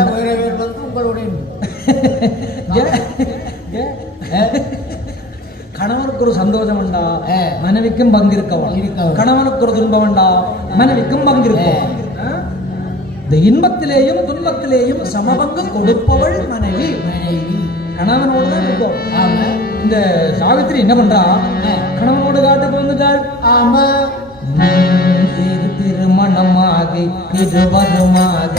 உங்களுடைய கணவனுக்கு ஒரு சந்தோஷம் உண்டா மனைவிக்கும் பங்கு இருக்கவன், கணவனுக்கு ஒரு துன்பம் உண்டா மனைவிக்கும் பங்கு இருப்பவன். இந்த இன்பத்திலேயும் துன்பத்திலேயும் சமபங்கு கொடுப்பவள் மனைவி. கணவனோடு தான் இருக்கும். இந்த சாவித்திரி என்ன பண்றா, கணவனோடு காட்டுக்கு வந்துட்டாள். ஆமா, திருமணமாகி இருவருமாக